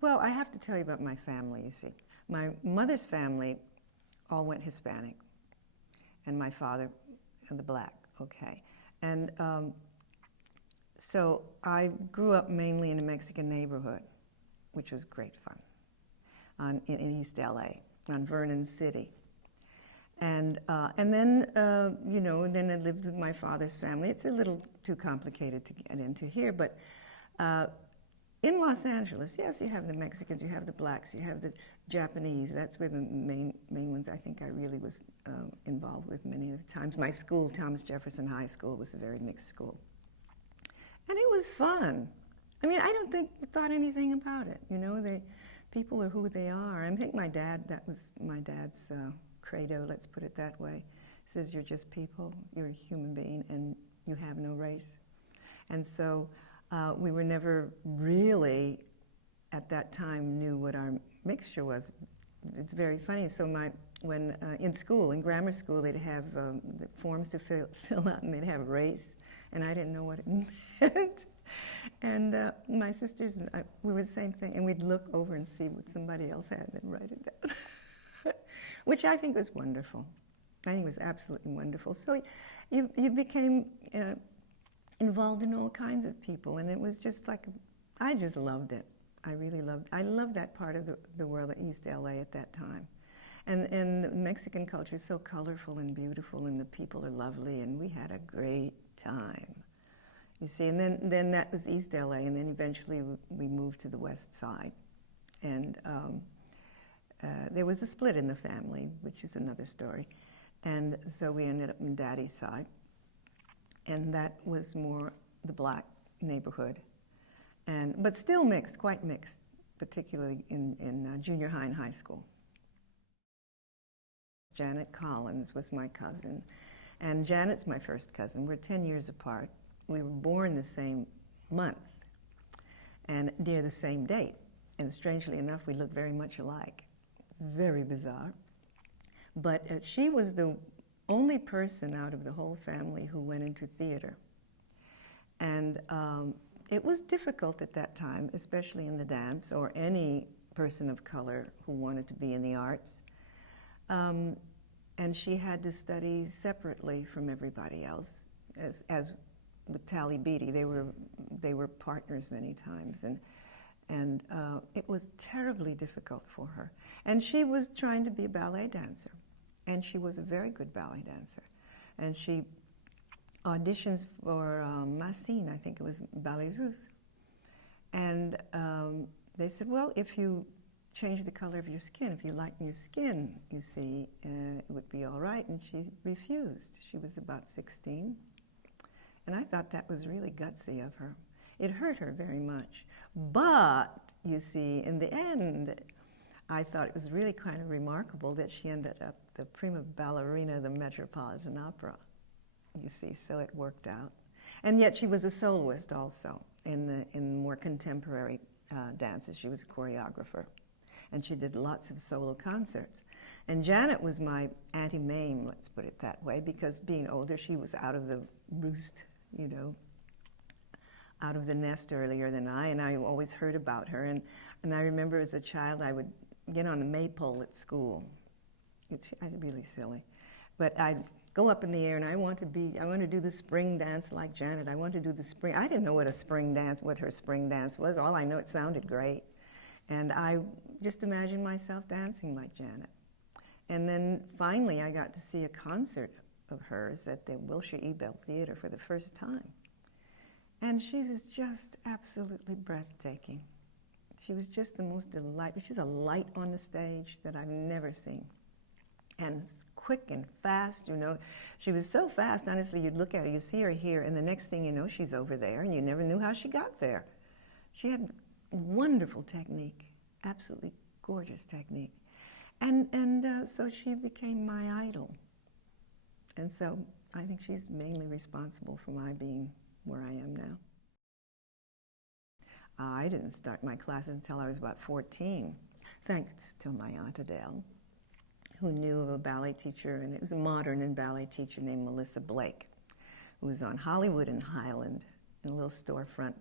Well, I have to tell you about my family, you see. My mother's family all went Hispanic, and my father, the black, okay. And so I grew up mainly in a Mexican neighborhood, which was great fun, in East LA, on Vernon City. And then, you know, then I lived with my father's family. It's a little too complicated to get into here, but in Los Angeles, yes, you have the Mexicans, you have the blacks, you have the Japanese. That's where the main ones I think I really was involved with many of the times. My school, Thomas Jefferson High School, was a very mixed school. And it was fun. I mean, I don't think we thought anything about it. You know, people are who they are. I think that was my dad's credo, let's put it that way. He says, you're just people, you're a human being, and you have no race. And so we were never really, at that time, knew what our mixture was. It's very funny. So when in school, in grammar school, they'd have the forms to fill out, and they'd have race, and I didn't know what it meant. And my sisters and I, we were the same thing, and we'd look over and see what somebody else had and then write it down, which I think was wonderful. I think it was absolutely wonderful. So you became involved in all kinds of people, and it was just like, I just loved it. I really loved that part of the world at East LA at that time. And the Mexican culture is so colorful and beautiful, and the people are lovely, and we had a great time. You see, and then that was East LA, and then eventually we moved to the West Side. And there was a split in the family, which is another story. And so we ended up in Daddy's side. And that was more the black neighborhood. But still mixed, quite mixed, particularly in junior high and high school. Janet Collins was my cousin. And Janet's my first cousin. We're 10 years apart. We were born the same month and near the same date. And strangely enough, we look very much alike. Very bizarre. But she was the only person out of the whole family who went into theater. And it was difficult at that time, especially in the dance, or any person of color who wanted to be in the arts. And she had to study separately from everybody else, as with Tally Beatty. They were partners many times, and it was terribly difficult for her. And she was trying to be a ballet dancer, and she was a very good ballet dancer. And she auditions for Massine, I think it was Ballet Russe. And they said, well, if you change the color of your skin, if you lighten your skin, you see, it would be all right. And she refused. She was about 16. And I thought that was really gutsy of her. It hurt her very much. But, you see, in the end, I thought it was really kind of remarkable that she ended up the prima ballerina of the Metropolitan Opera, you see, so it worked out. And yet she was a soloist also in more contemporary dances. She was a choreographer. And she did lots of solo concerts. And Janet was my Auntie Mame, let's put it that way, because being older, she was out of the roost, you know, out of the nest earlier than I, and I always heard about her. And I remember as a child, I would get on the maypole at school. It's really silly. But I'd go up in the air, and I want to do the spring dance like Janet. I want to do the spring. I didn't know what her spring dance was. All I know, it sounded great. And I just imagined myself dancing like Janet. And then finally, I got to see a concert of hers at the Wilshire Ebell Theater for the first time. And she was just absolutely breathtaking. She was just the most delightful. She's a light on the stage that I've never seen. And quick and fast, you know. She was so fast, honestly, you'd look at her, you see her here, and the next thing you know, she's over there, and you never knew how she got there. She had wonderful technique, absolutely gorgeous technique. And so she became my idol. And so I think she's mainly responsible for my being where I am now. I didn't start my classes until I was about 14, thanks to my Aunt Adele, who knew of a ballet teacher, and it was a modern and ballet teacher named Melissa Blake, who was on Hollywood and Highland in a little storefront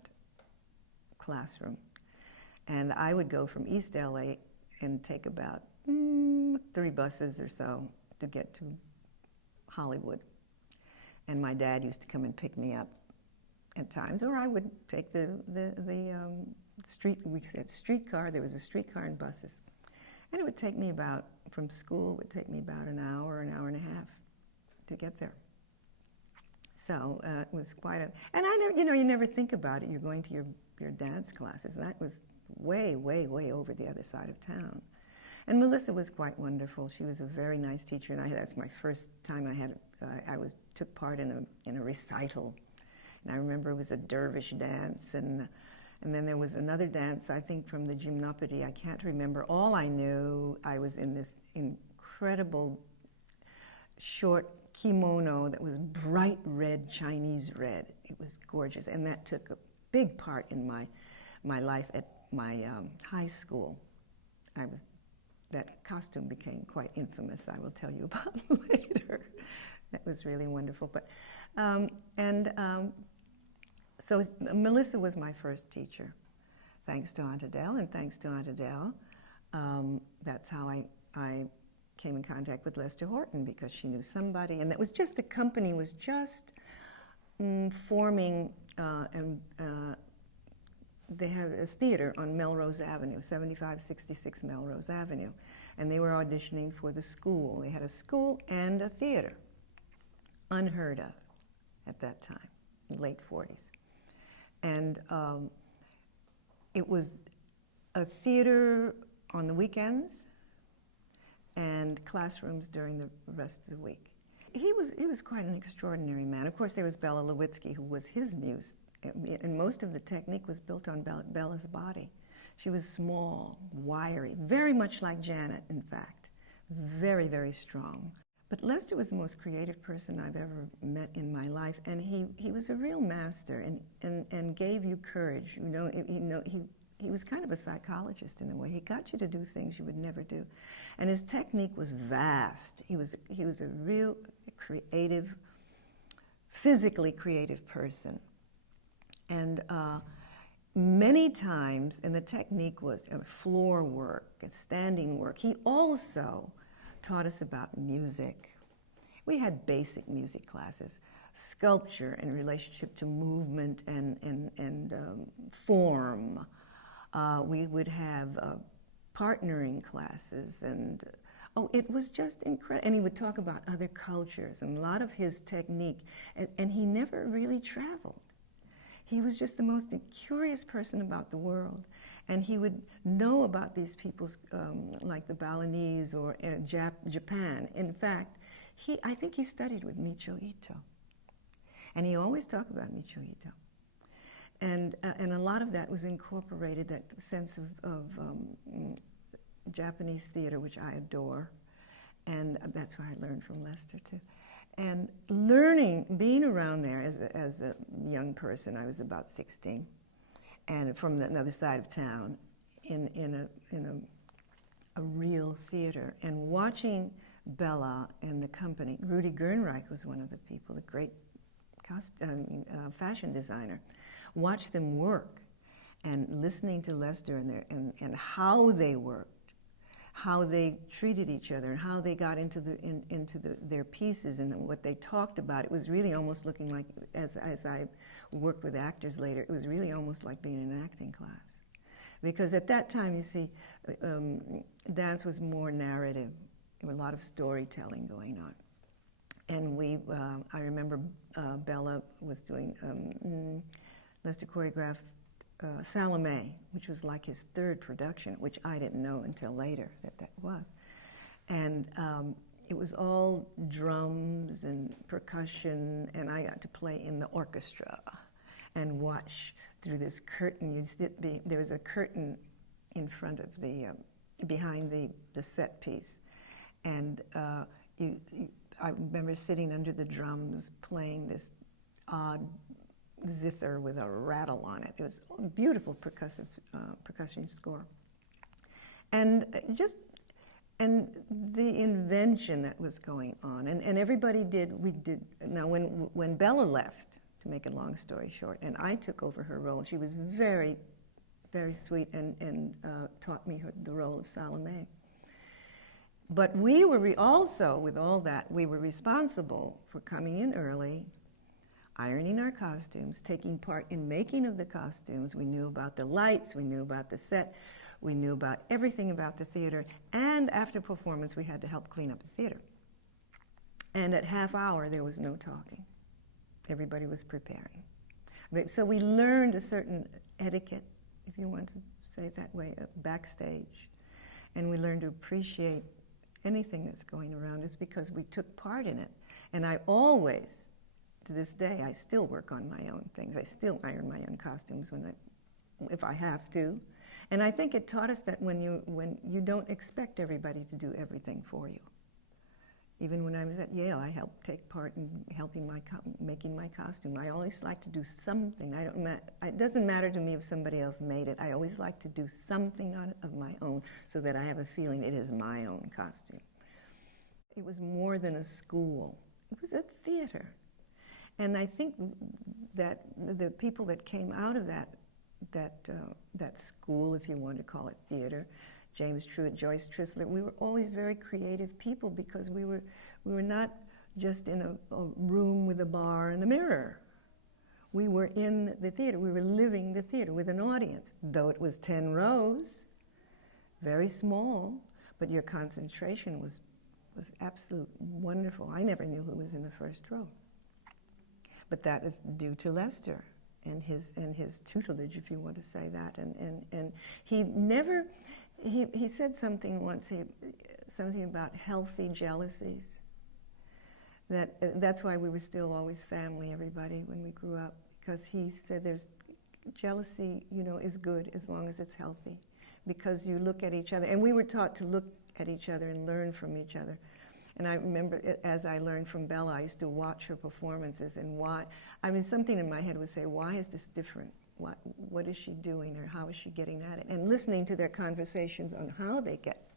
classroom. And I would go from East LA and take about 3 buses or so to get to Hollywood. And my dad used to come and pick me up at times, or I would take the streetcar. There was a streetcar and buses. And it would take me about, from school, it would take me about an hour and a half to get there. So it was quite a, and I never, you never think about it. You're going to your dance classes. That was way, way, way over the other side of town. And Melissa was quite wonderful. She was a very nice teacher, and that's my first time took part in a recital. And I remember it was a dervish dance, and then there was another dance, I think, from the gymnopédie. I can't remember. All I knew, I was in this incredible short kimono that was bright red, Chinese red. It was gorgeous, and that took a big part in my life at my high school. That costume became quite infamous, I will tell you about later. That was really wonderful. But so Melissa was my first teacher, thanks to Aunt Adele, and thanks to Aunt Adele, that's how I came in contact with Lester Horton, because she knew somebody, and that was just, the company was just forming, and they had a theater on Melrose Avenue, 7566 Melrose Avenue, and they were auditioning for the school. They had a school and a theater, unheard of at that time, late 40s. And it was a theater on the weekends and classrooms during the rest of the week. He was quite an extraordinary man. Of course, there was Bella Lewitsky, who was his muse, and most of the technique was built on Bella's body. She was small, wiry, very much like Janet, in fact, very, very strong. But Lester was the most creative person I've ever met in my life, and he was a real master, and gave you courage. He was kind of a psychologist in a way. He got you to do things you would never do, and his technique was vast. He was a real creative, physically creative person, and many times, and the technique was floor work and standing work. He also taught us about music. We had basic music classes, sculpture in relationship to movement and form. We would have partnering classes, and it was just incredible. And he would talk about other cultures and a lot of his technique, and he never really traveled. He was just the most curious person about the world. And he would know about these peoples, like the Balinese or Japan. In fact, I think he studied with Micho Ito. And he always talked about Micho Ito. And a lot of that was incorporated, that sense of Japanese theater, which I adore. And that's why I learned from Lester, too. And being around there as a young person, I was about 16. And from the other side of town, in a real theater, and watching Bella and the company. Rudy Gernreich was one of the people, the great fashion designer. Watch them work, and listening to Lester and how they worked, how they treated each other, and how they got into their pieces and what they talked about. It was really almost looking like, as I worked with actors later, it was really almost like being in an acting class. Because at that time, you see, dance was more narrative. There was a lot of storytelling going on. And I remember Bella was doing, Lester choreographed Salome, which was like his third production, which I didn't know until later that was. And it was all drums and percussion, and I got to play in the orchestra and watch through this curtain. There was a curtain in front of behind the set piece. And I remember sitting under the drums playing this odd zither with a rattle on it. It was a beautiful percussion score. And the invention that was going on. And everybody we did. Now, when Bella left, to make a long story short, and I took over her role, she was very, very sweet, and taught me the role of Salome. But we were also, with all that, we were responsible for coming in early, ironing our costumes, taking part in making of the costumes. We knew about the lights, we knew about the set, we knew about everything about the theater, and after performance we had to help clean up the theater. And at half hour there was no talking. Everybody was preparing. So we learned a certain etiquette, if you want to say it that way, backstage. And we learned to appreciate anything that's going around us because we took part in it. And I always, to this day, I still work on my own things. I still iron my own costumes if I have to. And I think it taught us that when you don't expect everybody to do everything for you. Even when I was at Yale, I helped take part in making my costume. I always like to do something. It doesn't matter to me if somebody else made it. I always like to do something of my own so that I have a feeling it is my own costume. It was more than a school. It was a theater. And I think that the people that came out of that school, if you want to call it theater, James Truitt, Joyce Trissler, we were always very creative people because we were not just in a room with a bar and a mirror. We were in the theater. We were living the theater with an audience, though it was 10 rows, very small, but your concentration was absolutely wonderful. I never knew who was in the first row. But that is due to Lester and his tutelage, if you want to say that. And he never... He said something once, something about healthy jealousies. That's why we were still always family, everybody, when we grew up, because he said there's jealousy, is good as long as it's healthy, because you look at each other, and we were taught to look at each other and learn from each other. And I remember, as I learned from Bella, I used to watch her performances and something in my head would say, why is this different? What is she doing, or how is she getting at it? And listening to their conversations on how they get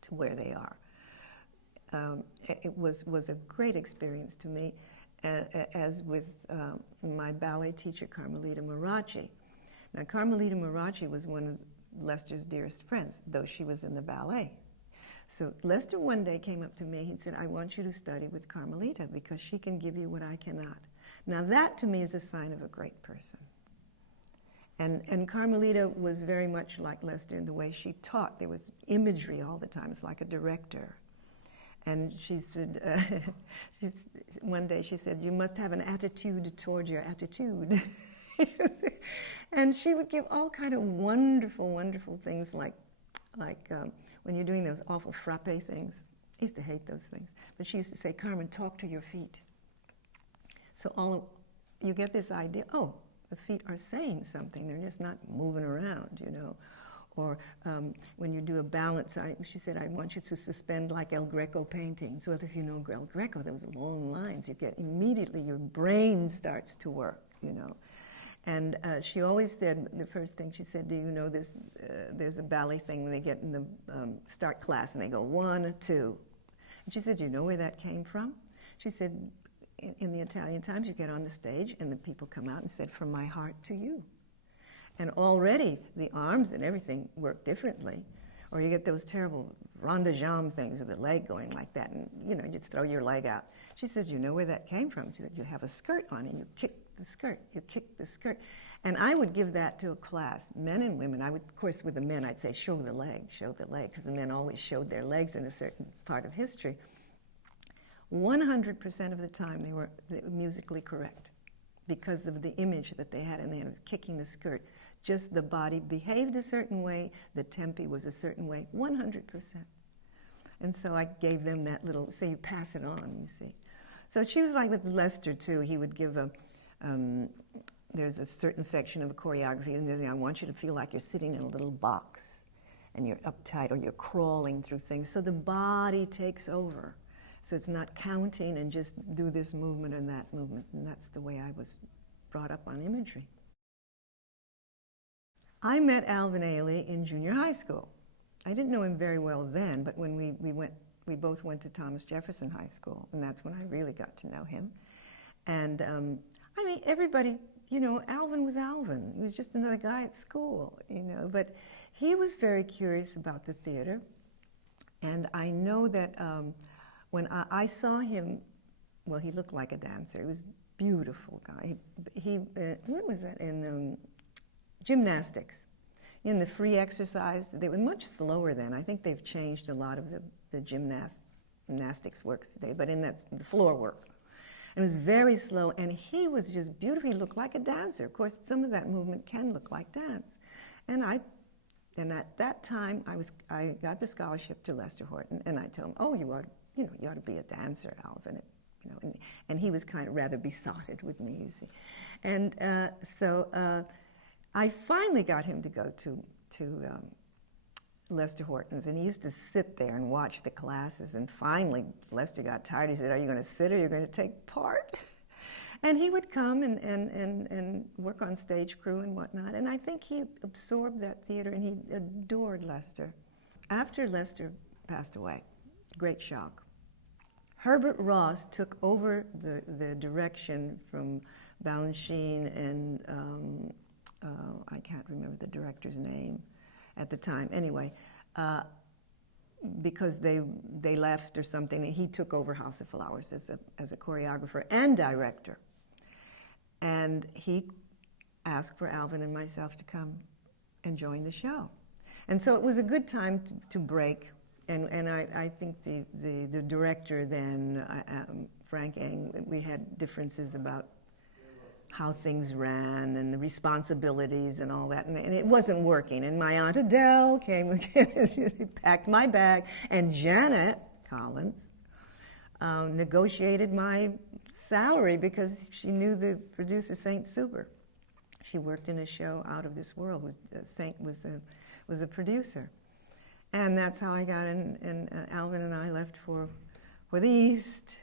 to where they are. It was a great experience to me, as with my ballet teacher, Carmelita Marachi. Now, Carmelita Marachi was one of Lester's dearest friends, though she was in the ballet. So Lester one day came up to me, he said, I want you to study with Carmelita because she can give you what I cannot. Now that to me is a sign of a great person. And Carmelita was very much like Lester in the way she taught. There was imagery all the time. It's like a director. And she said, one day she said, you must have an attitude toward your attitude. And she would give all kind of wonderful, wonderful things like when you're doing those awful frappe things. I used to hate those things. But she used to say, Carmen, talk to your feet. So you get this idea, the feet are saying something. They're just not moving around, Or when you do a balance, she said, I want you to suspend like El Greco painting. So if you know El Greco, there was long lines. You get immediately, your brain starts to work, And she always said, the first thing she said, do you know there's a ballet thing when they get in the start class and they go 1, 2. And she said, do you know where that came from? She said, in the Italian Times, you get on the stage and the people come out and said, from my heart to you. And already the arms and everything work differently. Or you get those terrible rond de jambe things with the leg going like that, and you just throw your leg out. She says, you know where that came from? She said, you have a skirt on and you kick the skirt, And I would give that to a class, men and women. I would, of course, with the men, I'd say, show the leg, because the men always showed their legs in a certain part of history. 100% of the time they were musically correct because of the image that they had in the end of kicking the skirt. Just the body behaved a certain way, the tempi was a certain way, 100%. And so I gave them that little, so you pass it on, you see. So she was like with Lester too. He would give there's a certain section of a choreography, and then I want you to feel like you're sitting in a little box and you're uptight or you're crawling through things. So the body takes over. So it's not counting and just do this movement and that movement. And that's the way I was brought up on imagery. I met Alvin Ailey in junior high school. I didn't know him very well then, but when we both went to Thomas Jefferson High School, and that's when I really got to know him. And everybody, you know, Alvin was Alvin. He was just another guy at school, you know. But he was very curious about the theater. And I know that when I saw him, well, he looked like a dancer. He was a beautiful guy. What was that? In gymnastics. In the free exercise, they were much slower then. I think they've changed a lot of the gymnastics works today, but in that, the floor work. It was very slow, and he was just beautiful. He looked like a dancer. Of course, some of that movement can look like dance. And at that time, I got the scholarship to Lester Horton, and I told him, "Oh, you ought to be a dancer, Alvin." You know, and he was kind of rather besotted with me, you see. And so I finally got him to go to Lester Horton's, and he used to sit there and watch the classes. And finally, Lester got tired. He said, "Are you going to sit or are you going to take part?" And he would come and work on stage crew and whatnot. And I think he absorbed that theater, and he adored Lester. After Lester passed away, great shock, Herbert Ross took over the direction from Balanchine and I can't remember the director's name at the time. Anyway, because they left or something, he took over House of Flowers as a choreographer and director. And he asked for Alvin and myself to come and join the show. And so it was a good time to break. And I think the director then, Frank Eng, we had differences about how things ran and the responsibilities and all that, and it wasn't working. And my Aunt Adele came again, she packed my bag, and Janet Collins negotiated my salary because she knew the producer, Saint Super. She worked in a show Out of This World. Saint was a producer. And that's how I got in, and Alvin and I left for the East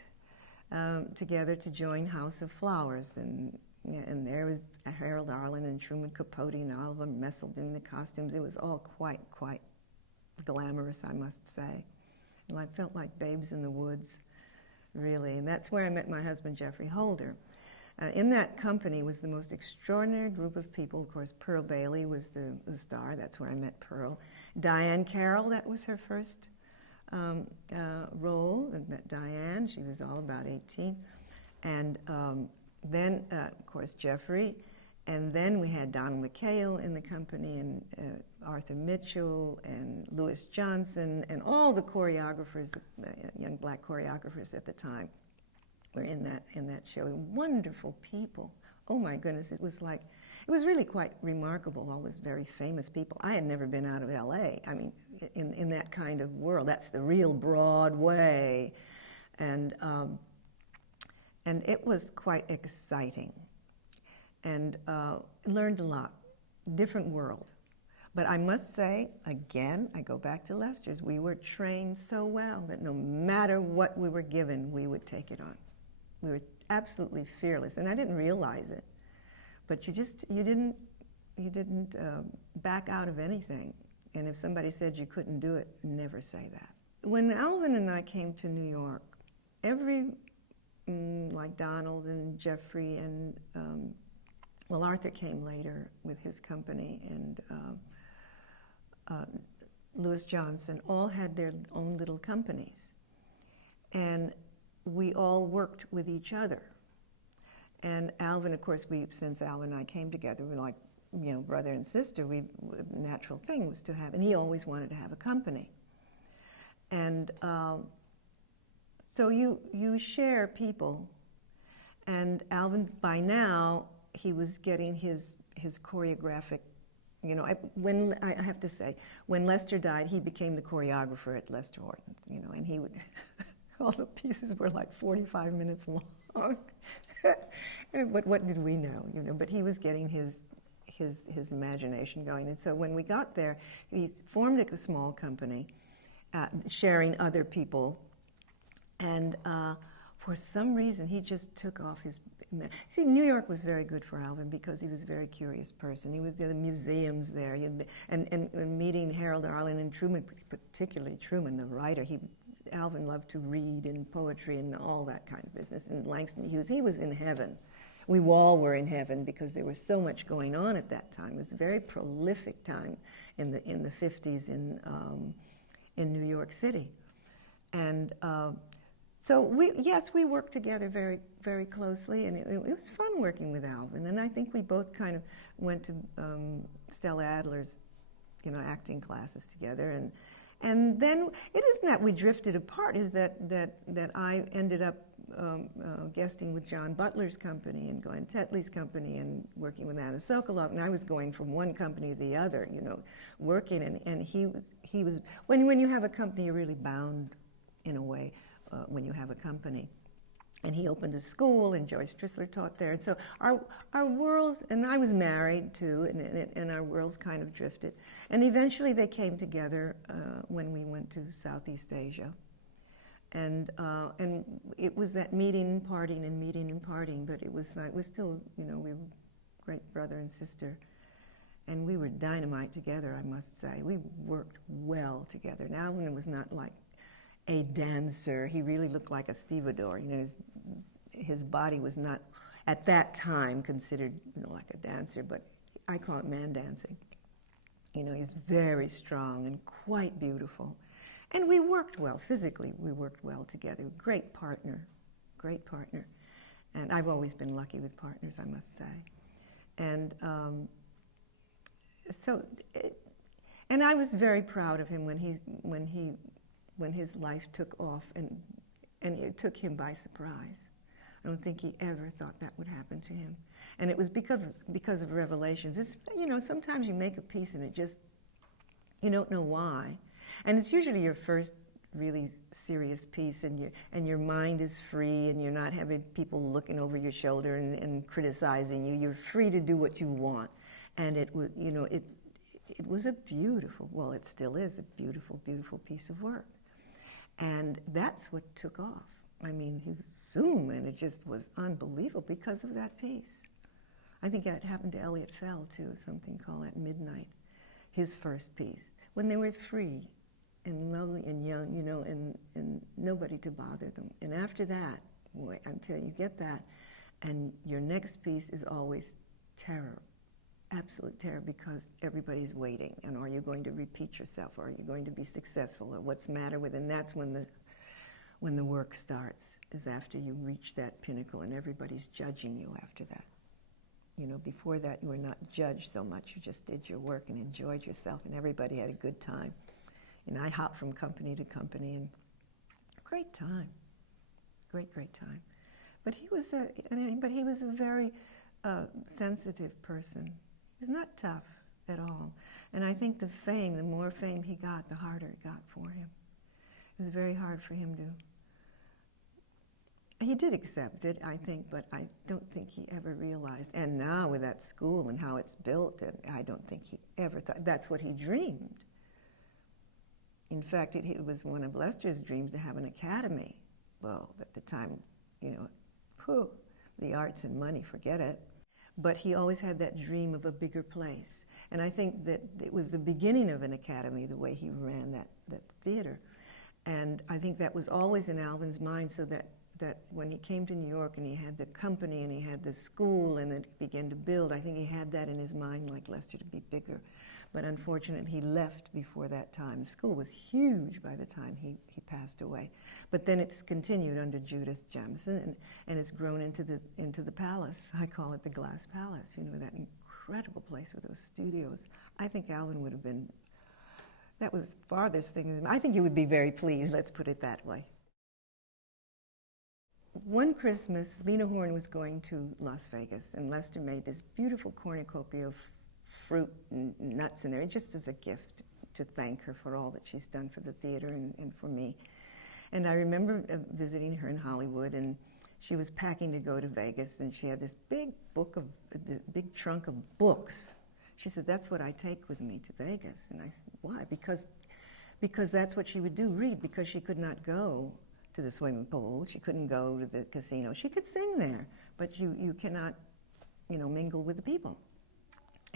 together to join House of Flowers. And there was Harold Arlen and Truman Capote and Oliver Messel doing the costumes. It was all quite glamorous, I must say. And I felt like babes in the woods, really. And that's where I met my husband, Jeffrey Holder. In that company was the most extraordinary group of people. Of course, Pearl Bailey was the star. That's where I met Pearl. Diane Carroll, that was her first role. I met Diane. She was all about 18. And then, of course, Jeffrey. And then we had Donald McHale in the company, and Arthur Mitchell, and Louis Johnson, and all the choreographers, young black choreographers at the time, were in that show. Wonderful people. Oh my goodness, it was really quite remarkable, all those very famous people. I had never been out of LA. I mean, in that kind of world, that's the real Broadway. And it was quite exciting. And learned a lot, different world. But I must say, again, I go back to Lester's, we were trained so well that no matter what we were given, we would take it on. We were absolutely fearless, and I didn't realize it. But you didn't back out of anything. And if somebody said you couldn't do it, never say that. When Alvin and I came to New York, like Donald and Jeffrey and, well, Arthur came later with his company, and Louis Johnson, all had their own little companies. And we all worked with each other. And Alvin, of course, since Alvin and I came together, we were like, brother and sister. The natural thing was to have, and he always wanted to have a company. And so you share people. And Alvin, by now, he was getting his choreographic, when I have to say, when Lester died, he became the choreographer at Lester Horton, and he would, all the pieces were like 45 minutes long. But what did we know, But he was getting his imagination going. And so when we got there, he formed a small company, sharing other people. And for some reason, he just took off his... See, New York was very good for Alvin because he was a very curious person. He was the museums there, and meeting Harold Arlen and Truman, particularly Truman, the writer. Alvin loved to read and poetry and all that kind of business. And Langston Hughes, he was in heaven we all were in heaven because there was so much going on at that time. It was a very prolific time in the 50s in New York City. And so we worked together very, very closely, and it was fun working with Alvin. And I think we both kind of went to Stella Adler's, acting classes together. And then it isn't that we drifted apart, is that I ended up guesting with John Butler's company and Glenn Tetley's company and working with Anna Sokoloff, and I was going from one company to the other, working, and he was when you have a company, you're really bound in a way when you have a company. And he opened a school, and Joyce Trissler taught there. And so our worlds, and I was married too, and our worlds kind of drifted. And eventually they came together when we went to Southeast Asia. And it was that meeting and partying, but it was still, we were great brother and sister. And we were dynamite together, I must say. We worked well together. Now, when it was not like a dancer, he really looked like a stevedore. His body was not, at that time, considered like a dancer, but I call it man dancing. He's very strong and quite beautiful. And we worked well, physically, we worked well together. Great partner. And I've always been lucky with partners, I must say. And and I was very proud of him when his life took off, and it took him by surprise. I don't think he ever thought that would happen to him. And it was because of revelations. It's, sometimes you make a piece and it just, you don't know why. And it's usually your first really serious piece, and your mind is free, and you're not having people looking over your shoulder and criticizing you. You're free to do what you want. And it was, it was a beautiful, well, it still is a beautiful, beautiful piece of work. And that's what took off. I mean, zoom, and it just was unbelievable because of that piece. I think that happened to Elliot Fell, too, something called At Midnight, his first piece, when they were free and lovely and young, and nobody to bother them. And after that, boy, I'm telling you, get that, and your next piece is always terror, absolute terror, because everybody's waiting. And are you going to repeat yourself? Or are you going to be successful? Or what's the matter with it? And that's when the work starts, is after you reach that pinnacle, and everybody's judging you after that. Before that, you were not judged so much. You just did your work and enjoyed yourself, and everybody had a good time. I hopped from company to company, and great time, great time. But he was a very sensitive person. He was not tough at all. And I think the more fame he got, the harder it got for him. It was very hard for him to. He did accept it, I think, but I don't think he ever realized. And now with that school and how it's built, and I don't think he ever thought that's what he dreamed. In fact, it was one of Lester's dreams to have an academy. Well, at the time, the arts and money, forget it. But he always had that dream of a bigger place. And I think that it was the beginning of an academy, the way he ran that theater. And I think that was always in Alvin's mind, so that when he came to New York and he had the company and he had the school and it began to build, I think he had that in his mind, like Lester, to be bigger. But unfortunately, he left before that time. The school was huge by the time he passed away. But then it's continued under Judith Jamison, and it's grown into the palace. I call it the Glass Palace, that incredible place with those studios. I think Alvin would have been, that was the farthest thing. I think he would be very pleased, let's put it that way. One Christmas, Lena Horne was going to Las Vegas, and Lester made this beautiful cornucopia of fruit and nuts and everything, just as a gift to thank her for all that she's done for the theater and for me. And I remember visiting her in Hollywood, and she was packing to go to Vegas, and she had this big big trunk of books. She said, "That's what I take with me to Vegas." And I said, "Why?" Because that's what she would do, read, because she could not go to the swimming pool. She couldn't go to the casino. She could sing there, but you cannot, mingle with the people.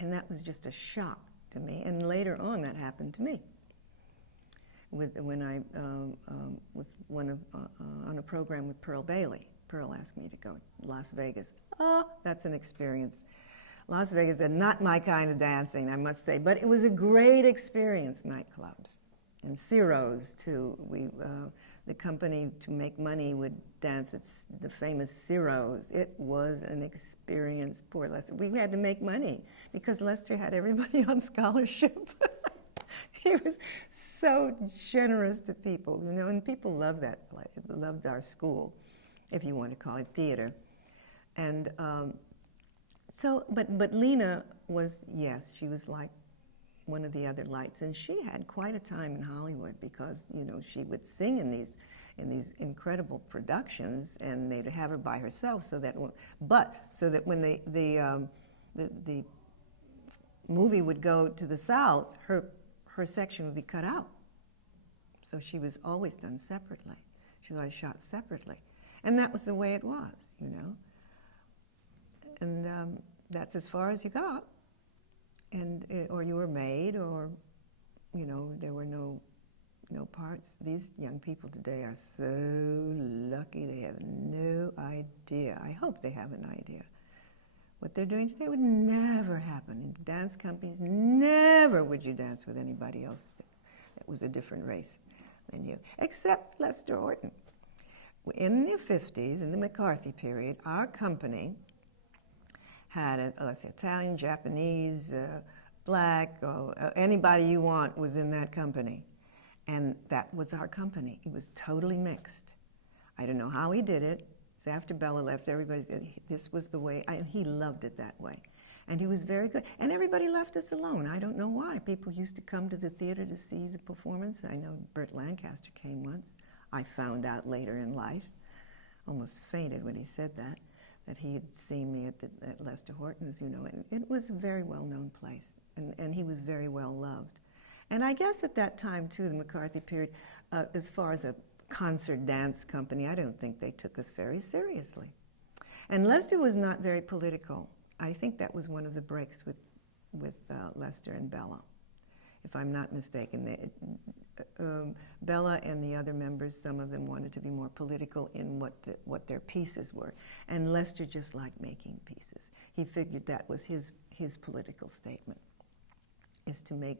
And that was just a shock to me. And later on, that happened to me. When I was on a program with Pearl Bailey. Pearl asked me to go to Las Vegas. Oh, that's an experience. Las Vegas, they're not my kind of dancing, I must say, but it was a great experience, nightclubs. And Ciro's, too. The company, to make money, would dance at the famous Ciro's. It was an experience, poor Lester. We had to make money because Lester had everybody on scholarship. He was so generous to people, you know, and people loved that play, loved our school, if you want to call it theater. And but Lena was, yes, she was like one of the other lights, and she had quite a time in Hollywood because, you know, she would sing in these incredible productions, and they'd have her by herself, so that when the movie would go to the South, her section would be cut out. So she was always done separately. She was always shot separately, and that was the way it was, you know. And that's as far as you got. And or you were made, or, you know, there were no parts. These young people today are so lucky. They have no idea. I hope they have an idea. What they're doing today would never happen. In dance companies, never would you dance with anybody else that was a different race than you, except Lester Horton. In the 50s, in the McCarthy period, our company had let's say Italian, Japanese, black, anybody you want was in that company. And that was our company. It was totally mixed. I don't know how he did it. So after Bella left, everybody said this was the way, and he loved it that way. And he was very good. And everybody left us alone. I don't know why. People used to come to the theater to see the performance. I know Burt Lancaster came once. I found out later in life, almost fainted when he said that he had seen me at Lester Horton's, you know, and it was a very well-known place, and he was very well loved. And I guess at that time, too, the McCarthy period, as far as a concert dance company, I don't think they took us very seriously. And Lester was not very political. I think that was one of the breaks with Lester and Bella, if I'm not mistaken. Bella and the other members, some of them wanted to be more political in what their pieces were. And Lester just liked making pieces. He figured that was his political statement, is to make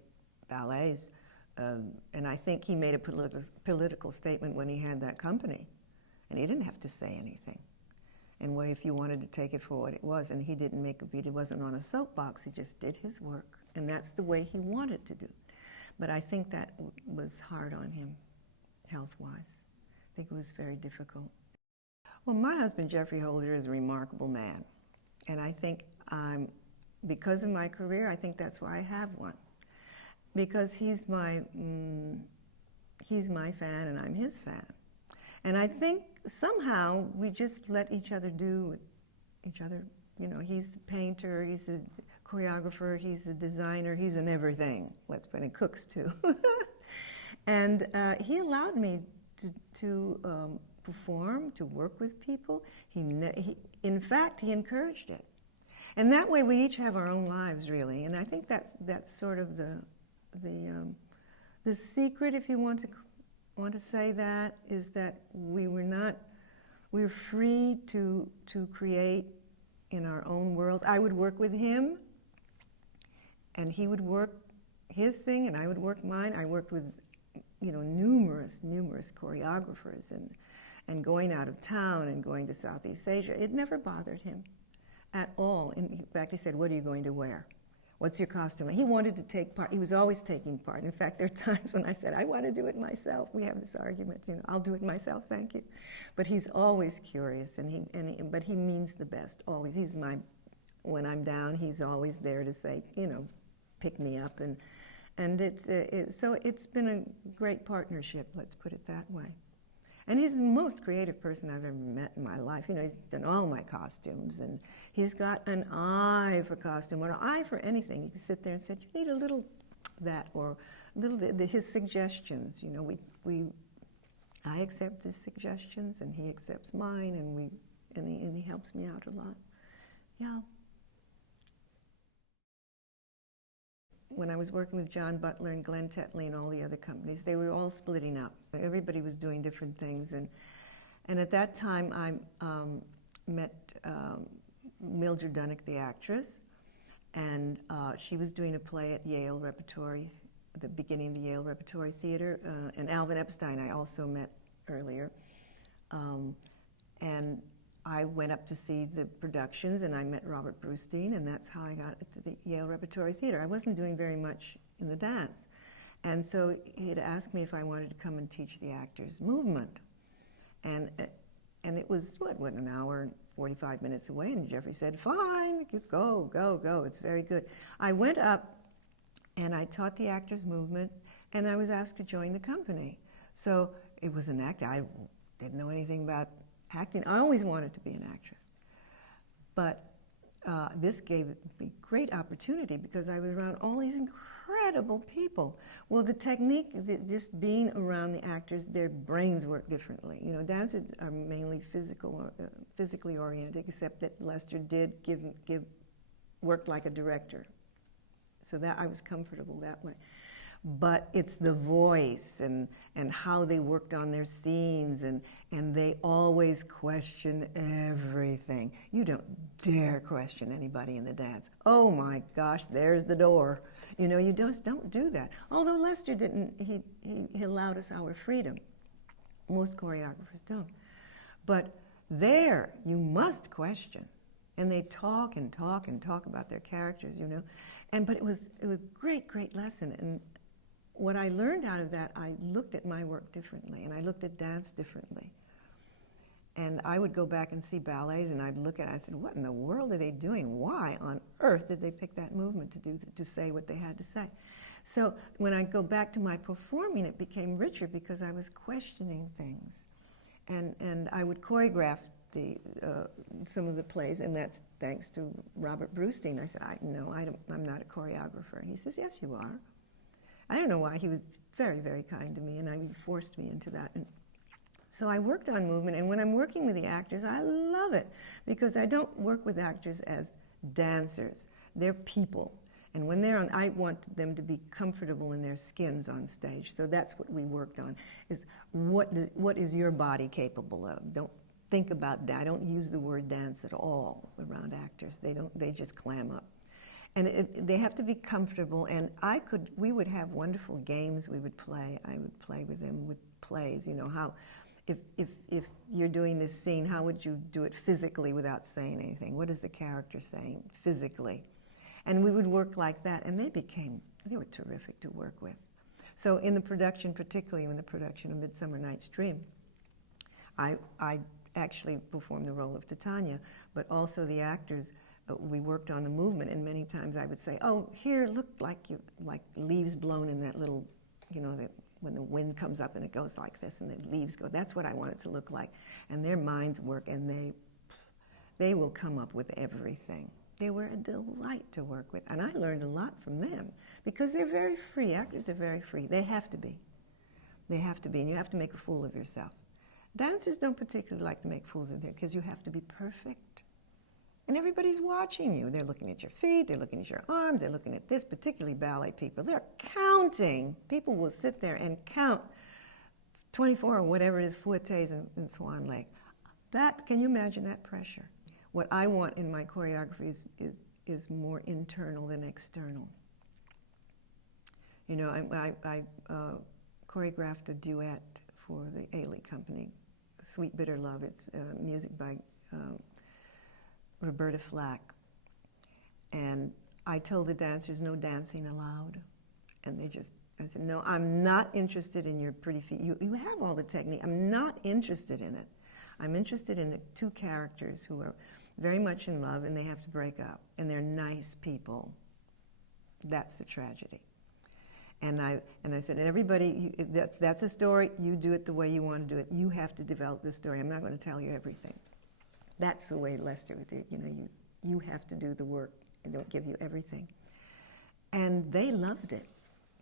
ballets. And I think he made a political statement when he had that company. And he didn't have to say anything. And if you wanted to take it for what it was, and he didn't make a beat, he wasn't on a soapbox, he just did his work. And that's the way he wanted to do. But I think that was hard on him, health-wise. I think it was very difficult. Well, my husband, Jeffrey Holder, is a remarkable man. And I think because of my career, I think that's why I have one. Because he's my fan and I'm his fan. And I think somehow we just let each other do with each other. You know, he's the painter, he's the choreographer, he's a designer, he's an everything. Let's put in cooks too. And he allowed me to perform, to work with people. In fact, he encouraged it. And that way we each have our own lives, really. And I think that's sort of the secret, if you want to say that, is that we were free to create in our own worlds. I would work with him, and he would work his thing, and I would work mine. I worked with, you know, numerous choreographers, and going out of town and going to Southeast Asia. It never bothered him at all. In fact, he said, "What are you going to wear? What's your costume?" He wanted to take part. He was always taking part. In fact, there are times when I said, "I want to do it myself." We have this argument, you know, "I'll do it myself, thank you." But he's always curious, but he means the best, always. When I'm down, he's always there to say, you know, pick me up. So it's been a great partnership, let's put it that way. And he's the most creative person I've ever met in my life. You know, he's done all my costumes, and he's got an eye for costume, or an eye for anything. He can sit there and say, "You need a little that," or a little his suggestions. You know, I accept his suggestions, and he accepts mine, and he helps me out a lot. Yeah. When I was working with John Butler and Glenn Tetley and all the other companies, they were all splitting up. Everybody was doing different things, And at that time, I met Mildred Dunnick, the actress, and she was doing a play at Yale Repertory, the beginning of the Yale Repertory Theater, and Alvin Epstein I also met earlier. And I went up to see the productions, and I met Robert Brustein, and that's how I got to the Yale Repertory Theater. I wasn't doing very much in the dance. And so he had asked me if I wanted to come and teach the actors movement. And it was, what, an hour and 45 minutes away, and Jeffrey said, fine, you go, go, go, it's very good. I went up, and I taught the actors movement, and I was asked to join the company. So it was an act. I didn't know anything about acting. I always wanted to be an actress. But this gave me great opportunity because I was around all these incredible people. Well, the technique, just being around the actors, their brains work differently. You know, dancers are mainly physically oriented, except that Lester did worked like a director. So that I was comfortable that way. But it's the voice and how they worked on their scenes, and they always question everything. You don't dare question anybody in the dance. Oh my gosh, there's the door. You know, you just don't do that. Although Lester didn't, he allowed us our freedom. Most choreographers don't. But there, you must question. And they talk and talk and talk about their characters, you know. But it was a great, great lesson. And what I learned out of that, I looked at my work differently, and I looked at dance differently. And I would go back and see ballets, and I'd look at it, I said, what in the world are they doing? Why on earth did they pick that movement to say what they had to say? So when I go back to my performing, it became richer because I was questioning things. And I would choreograph some of the plays, and that's thanks to Robert Brustein. I said, I'm not a choreographer. And he says, yes, you are. I don't know why. He was very, very kind to me, and he forced me into that. And so I worked on movement, and when I'm working with the actors, I love it, because I don't work with actors as dancers. They're people. And when they're on, I want them to be comfortable in their skins on stage. So that's what we worked on, is what is your body capable of? Don't think about that. I don't use the word dance at all around actors. They just clam up. And they have to be comfortable, and we would have wonderful games we would play. I would play with them with plays, you know, how, if you're doing this scene, how would you do it physically without saying anything? What is the character saying physically? And we would work like that, and they were terrific to work with. So in the production, particularly in the production of Midsummer Night's Dream, I actually performed the role of Titania, but also the actors, we worked on the movement, and many times I would say, oh, here, look like leaves blown in that little, you know, that when the wind comes up and it goes like this and the leaves go. That's what I want it to look like. And their minds work, and they will come up with everything. They were a delight to work with, and I learned a lot from them because they're very free. Actors are very free. They have to be. They have to be, and you have to make a fool of yourself. Dancers don't particularly like to make fools of them because you have to be perfect. And everybody's watching you. They're looking at your feet, they're looking at your arms, they're looking at this, particularly ballet people. They're counting. People will sit there and count 24 or whatever it is, fouettes and swan lake. Can you imagine that pressure? What I want in my choreography is more internal than external. You know, I choreographed a duet for the Ailey Company, Sweet Bitter Love. It's music by Roberta Flack. And I told the dancers, no dancing allowed. And I said, no, I'm not interested in your pretty feet. You have all the technique. I'm not interested in it. I'm interested in the two characters who are very much in love, and they have to break up. And they're nice people. That's the tragedy. And I said, everybody, that's a story. You do it the way you want to do it. You have to develop the story. I'm not going to tell you everything. That's the way Lester did. You know, you have to do the work. They don't give you everything. And they loved it.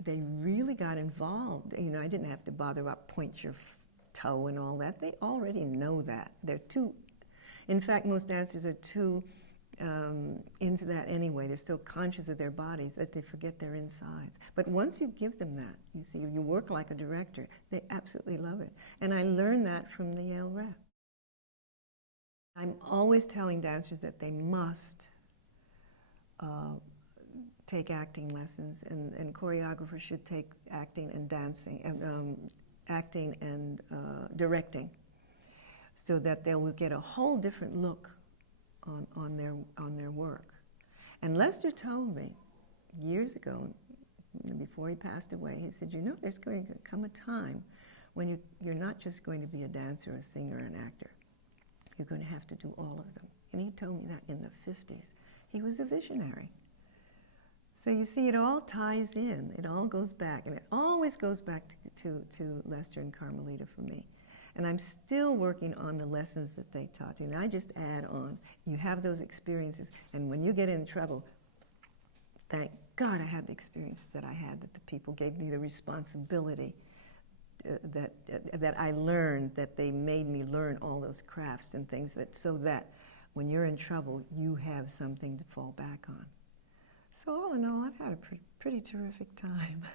They really got involved. You know, I didn't have to bother about point your toe and all that. They already know that. In fact, most dancers are too into that anyway. They're so conscious of their bodies that they forget their insides. But once you give them that, you see, you work like a director, they absolutely love it. And I learned that from the Yale Rep. I'm always telling dancers that they must take acting lessons, and choreographers should take acting and dancing, acting and directing, so that they will get a whole different look on their work. And Lester told me years ago, before he passed away, he said, you know, there's going to come a time when you're not just going to be a dancer, a singer, an actor. You're going to have to do all of them. And he told me that in the 50s. He was a visionary. So you see, it all ties in. It all goes back. And it always goes back to Lester and Carmelita for me. And I'm still working on the lessons that they taught you. And I just add on. You have those experiences. And when you get in trouble, thank God I had the experience that I had, that the people gave me the responsibility that I learned, that they made me learn all those crafts and things, so that when you're in trouble, you have something to fall back on. So all in all, I've had a pretty terrific time.